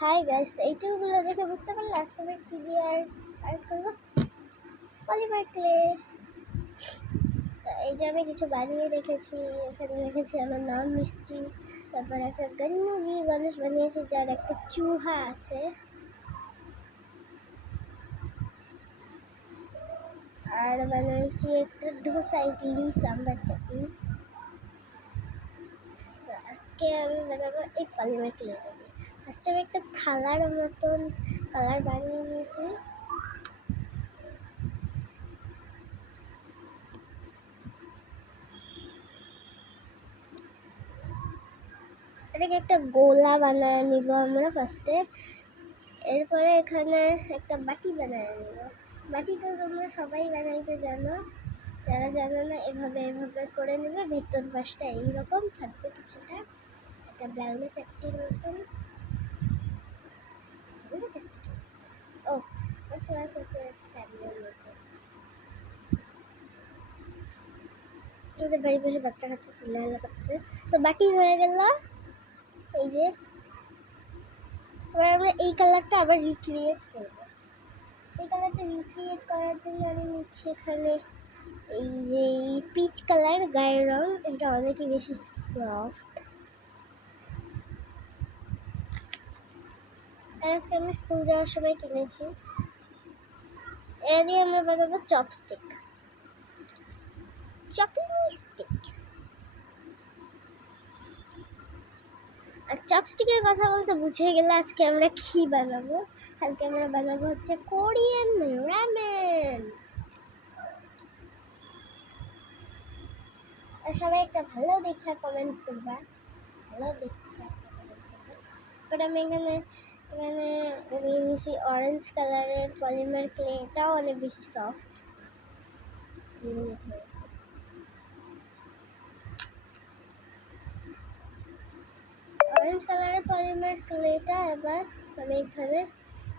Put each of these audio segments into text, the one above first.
Hi guys, এই টুলগুলো দেখে বুঝতে পারলে আসলে কি দিয়ে আর করবো পলিমার ক্লে। এই যে আমি কিছু বানিয়ে রেখেছি, এখানে রেখেছি আমার নাম মিষ্টি, তারপর একটা গন্নুজি গণেশ বানিয়েছি যার একটা চুহা আছে, আর বানিয়েছি একটা ধোসা ইডলি সাম্বার চাটনি। আজকে আমি বানাবো এই পলিমার ক্লেটা দিয়ে। ফার্স্টে আমি একটা থালার মতন কালার বানিয়ে নিয়েছি। এটাকে একটা গোলা বানায় নিব আমরা ফার্স্টে। এরপরে এখানে একটা বাটি বানায় নিব। বাটি তো তোমরা সবাই বানাইতে জানো, যারা জানো না এভাবে এভাবে করে নেবে। ভিতর পাশটা এইরকম থাকবে কিছুটা, একটা ব্যালমে চাকটির মতন। ও আচ্ছা আচ্ছা আচ্ছা, ফ্যামিলির মতো। আমাদের বাড়ির পাশে বাচ্চা কাচ্চা চিল্লাহাল্লা করছে। তো বাটি হয়ে গেল। এই যে এবার আমরা এই কালারটা আবার রিক্রিয়েট করবো। এই কালারটা রিক্রিয়েট করার জন্য আমি নিচ্ছি এখানে এই যে পিচ কালার গায়ের রং। এটা অনেকই বেশি সফট। আজকে আমি স্কুল যাওয়ার সময় কিনেছি। এটা দিয়ে আমরা বানাবো চপস্টিক, চপিং স্টিক। আর চপস্টিকের কথা বলতে বুঝে গেলে আজকে আমরা কি বানাবো। আজকে আমরা বানাবো হচ্ছে কোরিয়ান রামেন। আর সবাই একটা ভালো দেখা কমেন্ট করবা, ভালো দেখা কমেন্ট করবা। বাট আমি এখানে নিয়ে নিয়েছি অরেঞ্জ কালারের পলিমার ক্লে। এটাও অনেক বেশি সফট, হয়েছে। অরেঞ্জ কালারের পলিমার ক্লেটা এবার আমি এখানে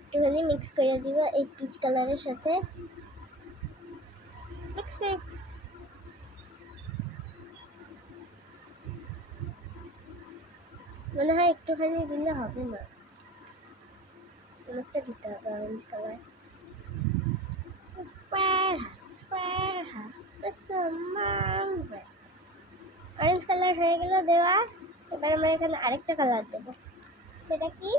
একটুখানি মিক্স করে দিব এই পিচ কালারের সাথে। Mix mix. মনে হয় একটুখানি দিলে হবে না, অনেকটা দিতে হবে অরেঞ্জ কালার। অরেঞ্জ কালার হয়ে গেল দেওয়া। এবার আমরা এখানে আরেকটা কালার দেবো। সেটা কি?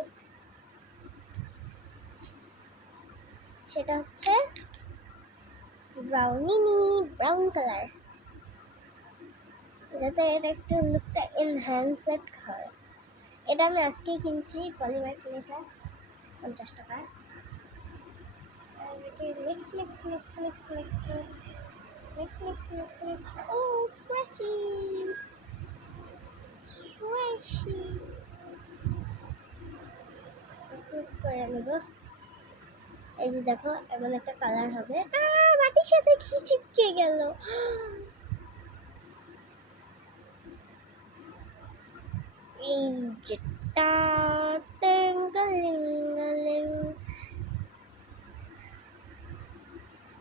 সেটা হচ্ছে ব্রাউন কালার, যাতে এটা একটু লুকটা এনহ্যান্সড হয়। এটা আমি আজকেই কিনছি পলিমার ক্লেটা, 50 টাকা। Mix mix mix mix mix mix mix mix mix mix. ও স্ক্র্যাচি স্ক্র্যাচি। মিক্স করে নেব। এই যে দেখো এমন একটা কালার হবে। মাটির সাথে কি চিপকে গেল। এই যেটা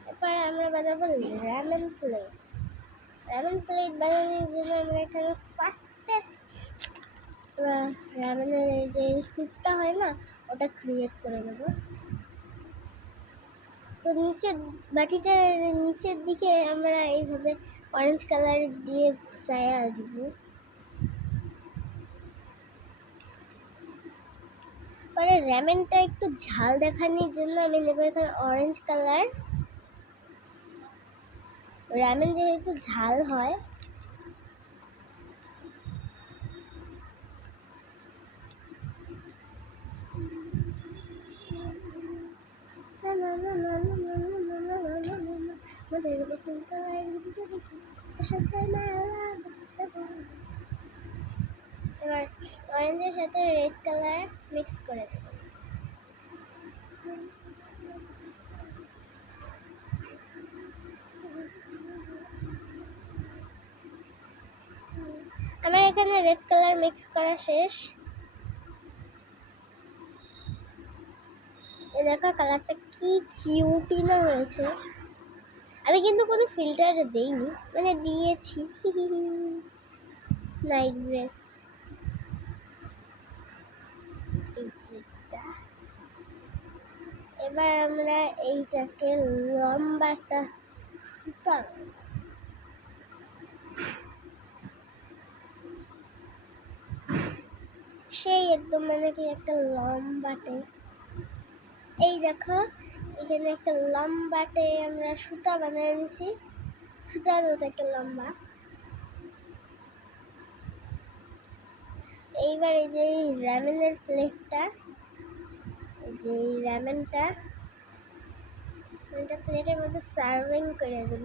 এরপরে আমরা বানাবো রামেন প্লেট। রামেন প্লেট বানানোর জন্য আমরা এখানে ফার্স্টে রামেনের এই যে স্যুপটা হয় না, ওটা ক্রিয়েট করে নেব। তো নিচের বাটিটার নিচের দিকে আমরা এইভাবে অরেঞ্জ কালার দিয়ে ঘুষায়া দিব। পরে রামেনটা একটু ঝাল দেখানোর জন্য আমি নেব এখানে অরেঞ্জ কালার। রামেন যেহেতু ঝাল হয়, এবার অরেঞ্জের সাথে রেড কালার মিক্স করে দেব। আমার এখানে রেড কালার মিক্স করা শেষ। দেখো কালারটা কি কিউটি না হয়েছে। আমি কিন্তু কোনো ফিল্টার দেইনি, মানে দিয়েছি নাইট ড্রেস। এই যে এবার আমরা এইটাকে লম্বা একটা সুতা সেই একদম মানে কি একটা লম্বাটে, এই দেখো এখানে একটা লম্বাটে আমরা সুতা বানিয়ে নিয়েছি, সুতার মতো একটা লম্বা। এইবার এই যে র্যামেনের প্লেটটা, এই যে র্যামেনটা প্লেটের মধ্যে সার্ভিং করে দেব।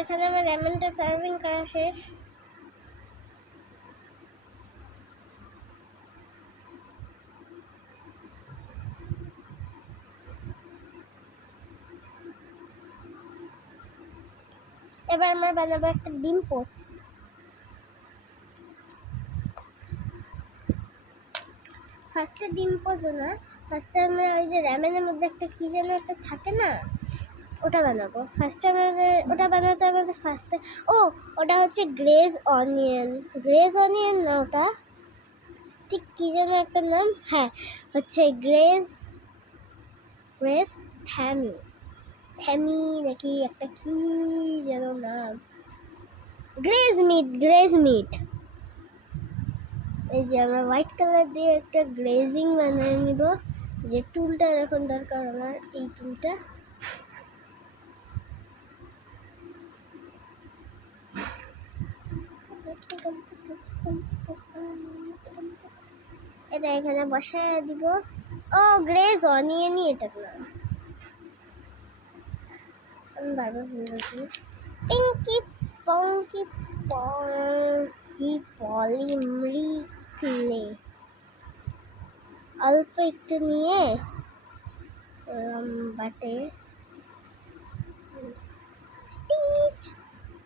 এখানে আমার র্যামেনটা সার্ভিং করা শেষ। এবার আমরা বানাবো একটা ডিম পোচ। ফার্স্টে ডিম পোচও না, ফার্স্টে আমরা ওই যে র্যামেনের মধ্যে একটা কি যেন একটা থাকে না, ওটা বানাবো। ফার্স্টে আমাদের ওটা বানাতে আমাদের ফার্স্টে ওটা হচ্ছে গ্রেজ অনিয়ন, গ্রেজ অনিয়ন না, ওটা ঠিক কি যেন একটা নাম, হ্যাঁ হচ্ছে গ্রেজ ফ্যামি ফ্যামি নাকি একটা কি যেন নাম, গ্রেজ মিট। এই যে আমরা হোয়াইট কালার দিয়ে একটা গ্রেজিং বানিয়ে নিব। যে টুলটা এখন দরকার আমার, এই টুলটা, এটা এখানে বসায় দিব। গ্রেজ অনিয়নই এটা না, আমি বারবার ভুলে গেছি। পিঙ্কি পঙ্কি পঙ্কি পলিমৃথিলে অল্প একটু নিয়ে লম্বাটে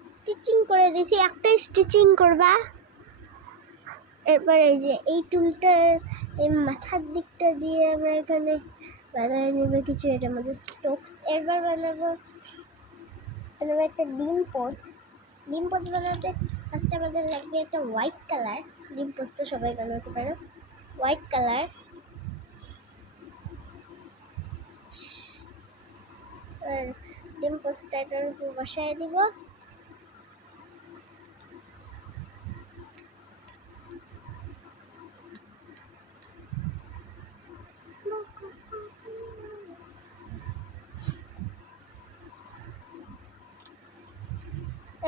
স্টিচিং করে দিয়েছি, একটাই স্টিচিং করবা। এরপর এই যে এই টুলটার এই মাথার দিকটা দিয়ে আমরা এখানে বানিয়ে নেব কিছু, এটার মধ্যে স্টোকস। এরপর বানাবো একটা ডিম পোচ। ডিম পোচ বানাতে ফার্স্টে আমাদের লাগবে একটা হোয়াইট কালার, ডিম পোচ তো সবাই বানাতে পারো, হোয়াইট কালার। আর ডিম পোচটা এটার উপর বসায় দিব।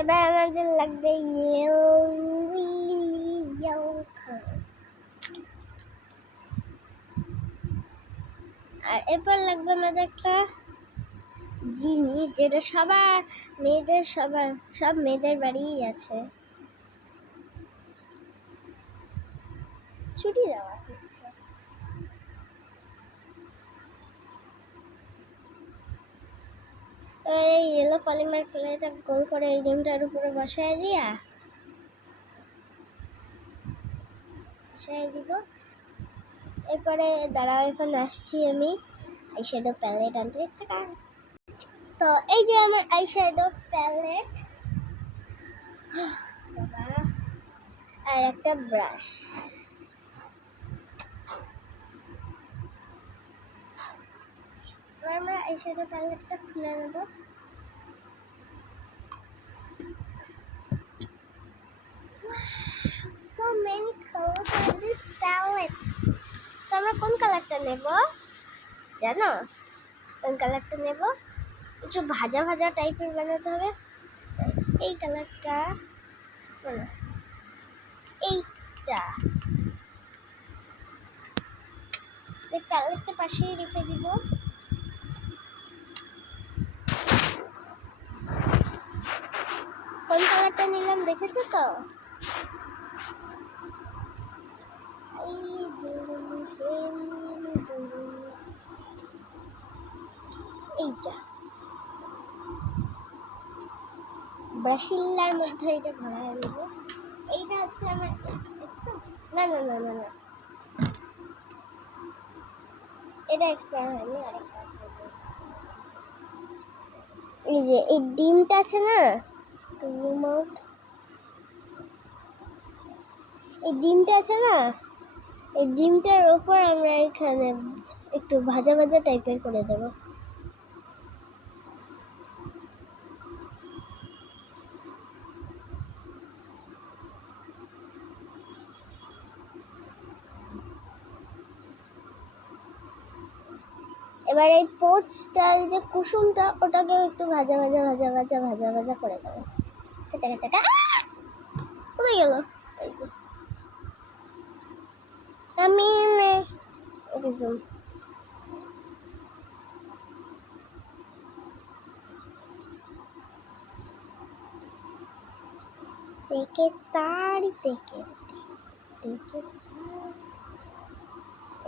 এবার আমাদের লাগবে আর এরপর লাগবে আমাদের একটা জিনিস যেটা সব মেয়েদের বাড়িই আছে, ছুটি দেওয়া হচ্ছে। এই ইয়েলো পলিমার ক্লেটা গোল করে এই ডিমটার উপরে বসায় দিব। এরপরে দাঁড়াও, এখন আসছি আমি আইশ্যাডো প্যালেট আনতে। তো এই যে আমার আইশ্যাডো প্যালেট আর একটা ব্রাশ। আমরা আইশ্যাডো প্যালেটটা খুলে নেব। So many colors in this palette. তো আমরা কোন কালারটা নেব জানো? কোন কালারটা নেব? একটু ভাজা ভাজা টাইপের বানাতে হবে। এই কালারটা, এইটা এই প্যালেটটা পাশেই রেখে দিব। কোন কালারটা নিলাম দেখেছো তো? এইটা ব্রাশিল্লার মধ্যে এটা ভরা নেব। এইটা হচ্ছে আমার না না না না না এটা এক্সপায়ার হয়নি, আরেকটা আছে। এই যে এই ডিমটা আছে না, জুম আউট। এই ডিমটা আছে না, এই ডিমটার ওপর আমরা এখানে একটু ভাজা ভাজা টাইপের করে দেব। এবার এই পোচটার যে কুসুমটা ওটাকেও একটু ভাজা ভাজা ভাজা ভাজা ভাজা ভাজা করে দেবো। কাঁচা কাঁচা কোথায় গেল? এই যে আমি একদম দেখে তাড়ি দেখে দেখে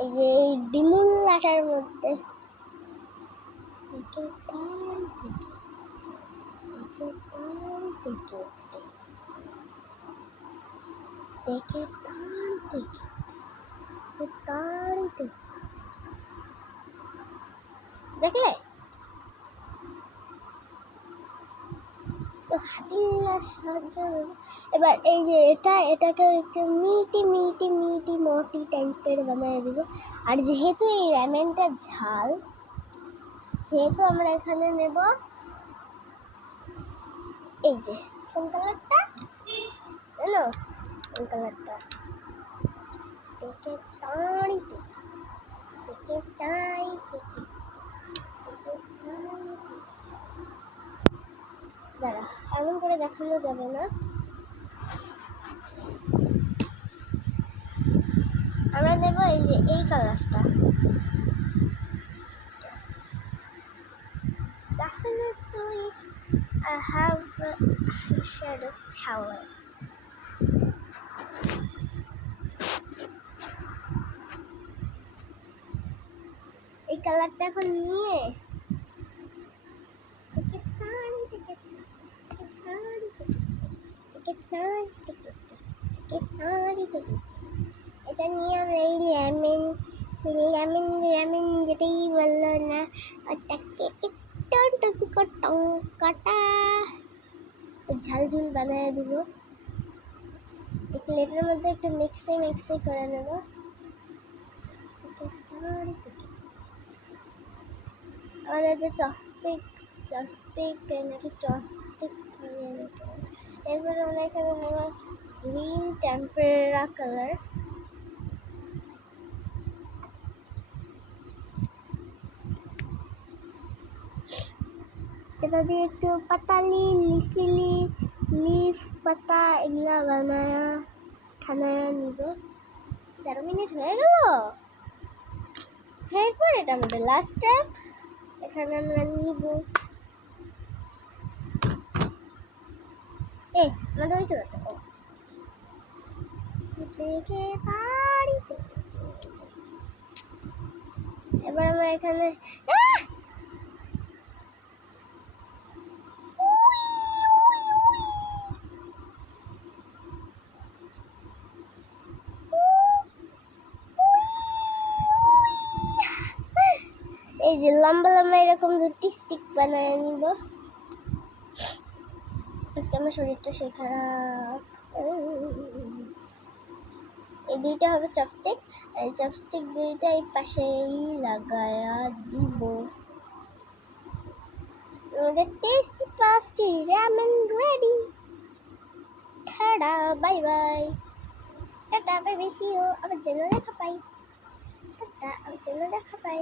এই যে এই ডিমুল্লাটার মধ্যে দেখে তাড়ি দেখে দেখে তাড়ি দেখে দেখে তাড়ি দেখে তাড়ি দেখে দেখলে তো হাতিল্লার সাহায্য। এবার এই যে এটাকে একটু মিটি মিটি মিটি মটি টাইপের বানিয়ে দিব। আর যেহেতু এই র্যামেনটা ঝাল, সেহেতু আমরা এখানে নেব এই যে কোন কালারটা জানো, কোন কালারটা দেখে তাড়ি দেখে তাই দেখে দাঁড়া, এমন করে দেখানো যাবে না। আমরা দেবো এই যে এই কালারটা, definitely I have a shadow palette. এই কালারটা এখন নিয়ে এটা নিয়ে আমরা এই লেমন লেমন লেমন যেটাই বললো না, ওটাকে একটু কাটা ঝাল ঝুল বানিয়ে দিব। এই প্লেটের মধ্যে একটু মিক্সি করে নেব। আমাদের যে চপস্টিক নাকি চপস্টিক, এরপরে আমরা এখানে নেব গ্রিন টেম্পেরা কালার। এটা দিয়ে একটু পাতালি লিফ পাতা এগুলা বানায়া ঠানায়া নিব। 13 মিনিট হয়ে গেল। এরপর এটা আমাদের লাস্ট স্টেপ। এখানে আমরা নিব আমাদের ওই চলতে দেখে বাড়িতে। এবার আমরা এখানে এই যে লম্বা লম্বা এরকম দুটি স্টিক বানিয়ে নিব। আজকে আমার শরীরটা সেই খারাপ। এই দুইটা হবে চপস্টিক, আর এই চপস্টিক দুইটা এই পাশেই লাগায়া দিব। আমাদের tasty pasty ramen ready. Tata, bye bye. Tata, bye bye, see you. আবার যেন দেখা পাই। টাটা, আবার যেন দেখা পাই।